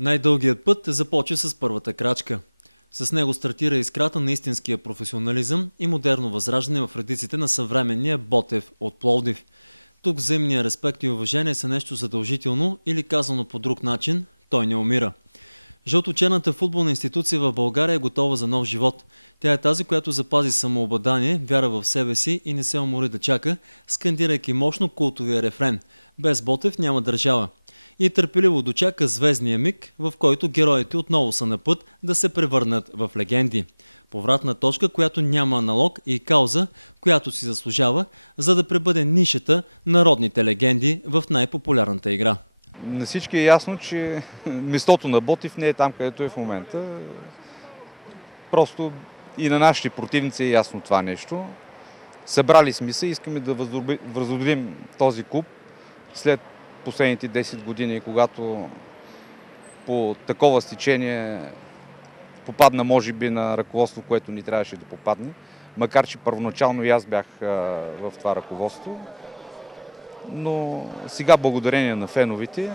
Най-дългият път започва с първата крачка. С него стартира искрата на истинския професионализъм и модерно възраждане в редиците на съвременния Ботев от Пловдив. Тук взаимния респект и уважение са нещо задължително или казано по друг начин, той не умира. Жълточерната футболна институция в България е готова за нов живот. Тя е тази, която запази самообладание, вяра в себе си и не се умори да чака, скандирайки мощно култовия рефрен «Без Ботев няма държава». И търпеливо дочака звездния миг, в който героите отново са на път да се превърнат в легенди. Повратна точка, която няма аналог и кауза, която си заслужава, за да пребъде нишата народните легенди в най-популярната игра. На всички е ясно, че местото на Ботев не е там, където е в момента. Просто и на нашите противници е ясно това нещо. Събрали сме се, искаме да възродим този клуб след последните 10 години, когато по такова стечение попадна може би на ръководство, което ни трябваше да попадне. Макар че първоначално и аз бях в това ръководство. Но сега, благодарение на феновите,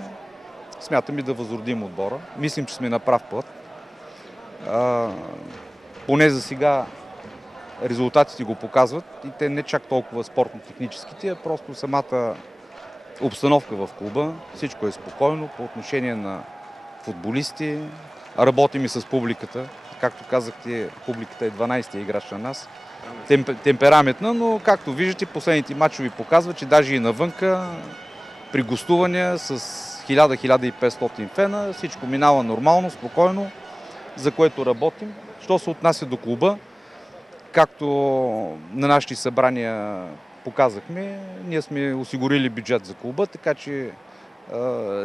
смятаме да възродим отбора. Мислим, че сме на прав път. Поне за сега резултатите го показват и те не чак толкова спортно-техническите, а просто самата обстановка в клуба. Всичко е спокойно по отношение на футболисти. Работим и с публиката. Както казахте, публиката е 12-ти играч на нас. Темпераментна, но както виждате, последните мачове показват, че даже и навънка при гостувания с 1000-1500 фена всичко минава нормално, спокойно, за което работим. Що се отнася до клуба, както на нашите събрания показахме, ние сме осигурили бюджет за клуба, така че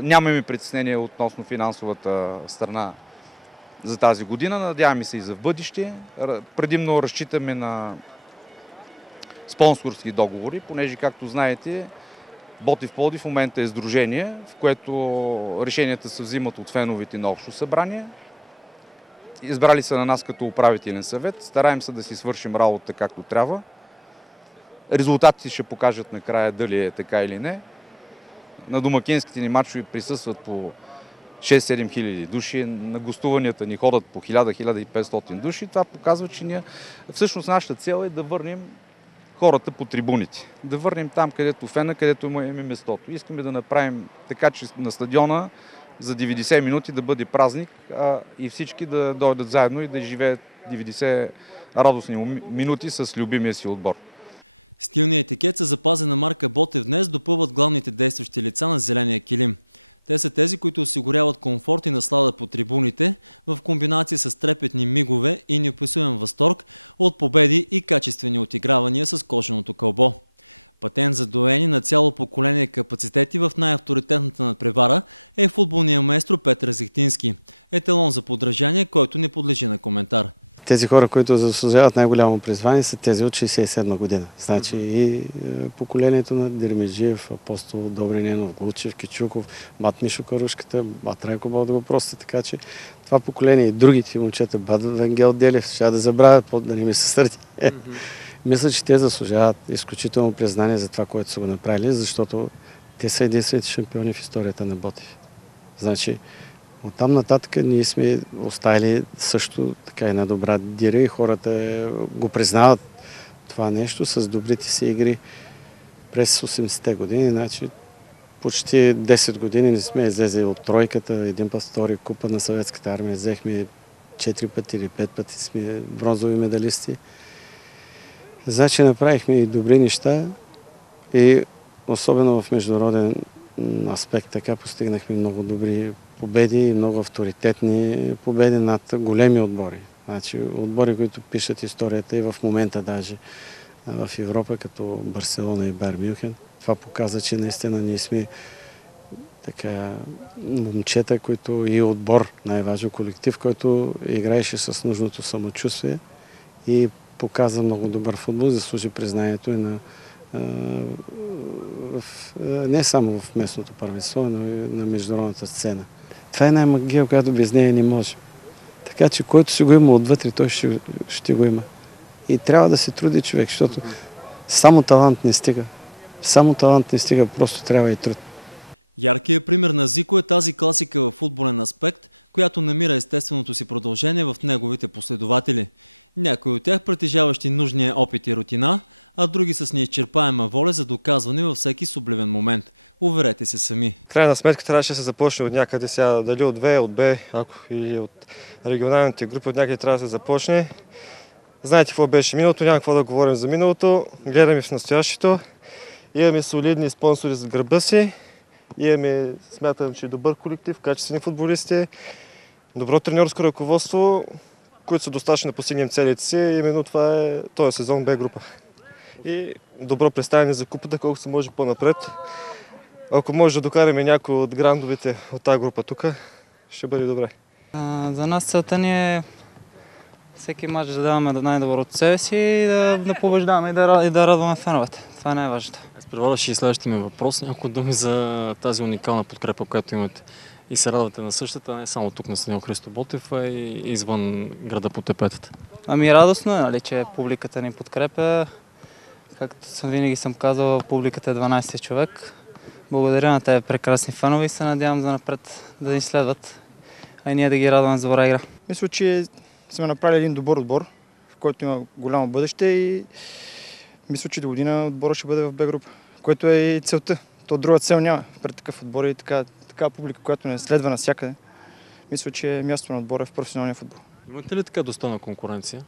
нямаме притеснение относно финансовата страна за тази година. Надяваме се и за в бъдеще. Предимно разчитаме на спонсорски договори, понеже, както знаете, Ботев Пловдив в момента е сдружение, в което решенията се взимат от феновете на общо събрание. Избрали са на нас като управителен съвет. Стараем се да си свършим работа както трябва. Резултатите ще покажат накрая дали е така или не. На домакинските ни мачове присъстват по 6-7 хиляди души, на гостуванията ни ходят по 1000-1500 души. Това показва, че всъщност нашата цел е да върнем хората по трибуните. Да върнем там, където фена, където му е местото. Искаме да направим така, че на стадиона за 90 минути да бъде празник и всички да дойдат заедно и да живеят 90 радостни минути с любимия си отбор. Стилният етикет за запазена марка Ботев днес допълват главните действащи лица на зеления килим. Те са тези, които осигуряват комфорт и наслада по трибуните в комбинация с трепетни мигове и неописуем възторг от победи и качествени отигравания с коженото кълбо. Патент за доени на цяло поколение капацитети в най-авторитетната надпревара е футболният маестро Петър Зехтински. Еталон за подражание, който не подлежи на коментар. Тези хора, които заслужават най-голямо призвание, са тези от 67 година. Значи и поколението на Дермиджиев, Апостол, Добриненов, Глучев, Кичуков, бат Мишо Карушката, бат Райко Балдогопросте, така че това поколение и другите момчета, бат Венгел Делев, ще да забравят, да не ми се сърди. Мисля, че те заслужават изключително признание за това, което са го направили, защото те са единствените шампиони в историята на Ботев. Значи, оттам нататък ние сме оставили също така една добра дира и хората го признават това нещо с добрите си игри през 80-те години. Значи, почти 10 години не сме излезли от тройката, един път втори купа на Съветската армия, взехме 4 пъти или 5 пъти сме бронзови медалисти. Значи направихме и добри неща и особено в международен аспект така постигнахме много добри победи и много авторитетни победи над големи отбори. Значи отбори, които пишат историята и в момента даже в Европа, като Барселона и Байер Мюнхен. Това показва, че наистина ние сме така момчета, които и отбор, най-важен колектив, който играеше с нужното самочувствие и показа много добър футбол, заслужи признанието и не само в местното първенство, но и на международната сцена. Това е най-магия, която без нея не може. Така че който си го има отвътре, той ще го има. И трябва да се труди човек, защото само талант не стига. Само талант не стига, просто трябва и труд. Яркият пример на Зико е тази класика в футболен аспект, която намира естественото си продължение в неговите последователи. Някои от тях притежаващи нужния опит и рутина, а други с неизчерпаема воля за доказване във всеки субливен момент. Уверете се сами. Крайна сметка трябваше да се започне от някъде сега, дали от В, от Б, или от регионалните групи, от някъде трябва да се започне. Знаете какво беше миналото, няма какво да говорим за миналото, гледаме в настоящето, имаме солидни спонсори за гърба си, имаме, смятам, че добър колектив, качествени футболисти, добро треньорско ръководство, които са достатъчно да постигнем целите си. Именно това е този сезон Б група. И добро представяне за купата, колкото се може по-напред. Ако може да докараме някой от грандовете от тази група тук, ще бъде добре. За нас целта ни е всеки мач да даваме най-добро от себе си и да побеждаваме и да радваме феновете. Това е най-важното. Аз предполагаш и следващия ми въпрос. Няколко думи за тази уникална подкрепа, която имате. И се радвате на същата, не само тук на стадион Христо Ботев, а и извън града по тепетата. Ами радостно е, нали, че публиката ни подкрепя. Както винаги съм казал, публиката е 12 човек. Благодаря на тези прекрасни фенове и се надявам за напред да ни следват, а и ние да ги радваме за добра игра. Мисля, че сме направили един добър отбор, в който има голямо бъдеще и мисля, че до година отбора ще бъде в Б група, което е и целта. То друга цел няма пред такъв отбор и така публика, която не следва навсякъде. Мисля, че мястото на отбора е в професионалния футбол. Имате ли така достойна конкуренция?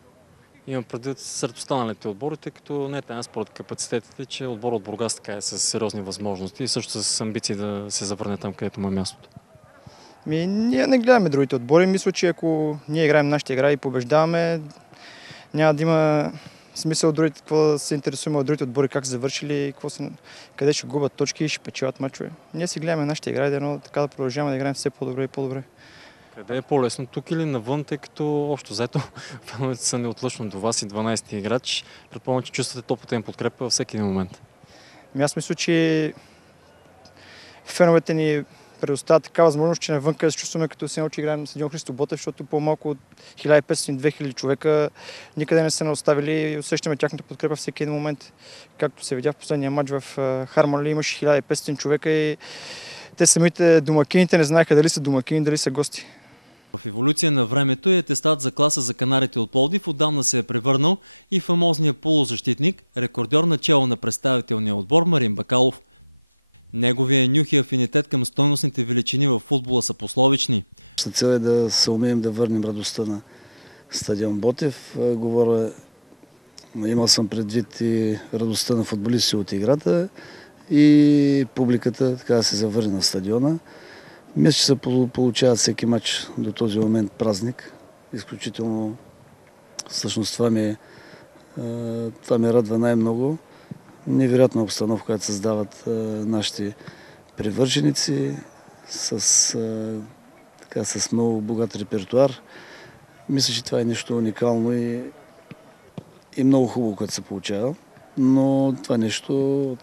Имам предвид сред останалите отбори, тъй като не е тайна според капацитетите, че отбор от Бургас така е с сериозни възможности и също с амбиции да се завърне там, където му е мястото. Ние не гледаме другите отбори. Мисля, че ако ние играем нашите игра и побеждаваме, няма да има смисъл другите, какво да се интересуваме от другите отбори, как са завършили, къде ще губят точки и ще печелят мачове. Ние си гледаме нашите игра и така да продължаваме да играем все по-добре и по-добре. Къде е по-лесно, тук или навън, тъй като общо взето феновете са неотлъчно до вас и 12-ти играч. Предполагам, че чувствате топлата им подкрепа във всеки един момент. Аз мисля, че феновете ни предоставят така възможност, че навънка да се чувстваме като се научи играем на стадион Христо Ботев, защото по-малко от 1500-2000 човека никъде не са не оставили и усещаме тяхната подкрепа всеки един момент. Както се видя в последния матч в Харманли, имаше 1500 човека и те самите домакините не знаеха дали са домакини, дали са гости. В еволюция на времето и атестат за класа за канарите от Пловдив отдавна се е превърнал и фамозният полузащитник, рекордьор начало на представителния отбор Марин Бакалов. Неговия нюх и афинитет към стойностните величини в футбола са пословични. Цел е да се умеем да върнем радостта на стадион Ботев. Имал съм предвид и радостта на футболисти от играта и публиката така да се завърне на стадиона. Мисля, че се получава всеки матч до този момент празник. Изключително, всъщност това ме радва най-много. Невероятна обстановка, която създават нашите привърженици с много богат репертуар. Мисля, че това е нещо уникално и много хубаво, което се получава. Но това нещо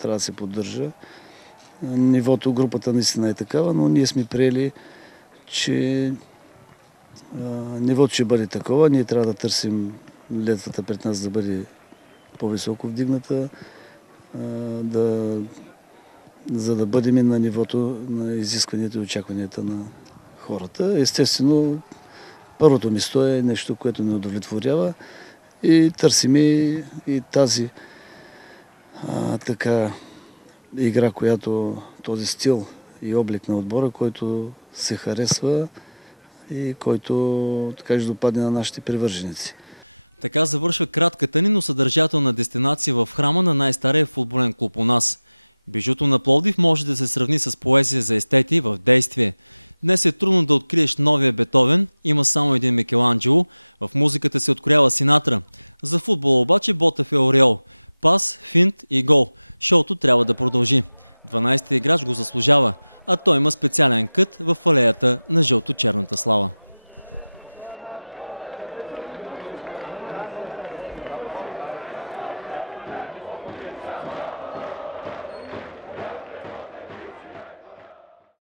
трябва да се поддържа. Нивото, групата наистина е такава, но ние сме приели, че нивото ще бъде такова. Ние трябва да търсим летвата пред нас да бъде по-високо вдигната, за да бъдем на нивото на изискванията и очакванията на хората. Естествено, първото място е нещо, което ни удовлетворява и търсим и тази игра, този стил и облик на отбора, който се харесва и който така ще допадне на нашите привърженици. Така завършва кратката ни, но съдържателна дестинация в храма на най-стария футболен клуб у нас. Бижуто на Пловдив може да се сравни с поезия за естети в действие. Днес е трудно да откриеш новия Бетовен, има само един Микеланджело, в музиката се откроява Синатра. За футбола обаче Ботев е ореол. Пас, финт и гол. Шоуто трябва да продължи. 12-ти играч го заслужава, а той има специален кът в алеята на жълто-черната слава.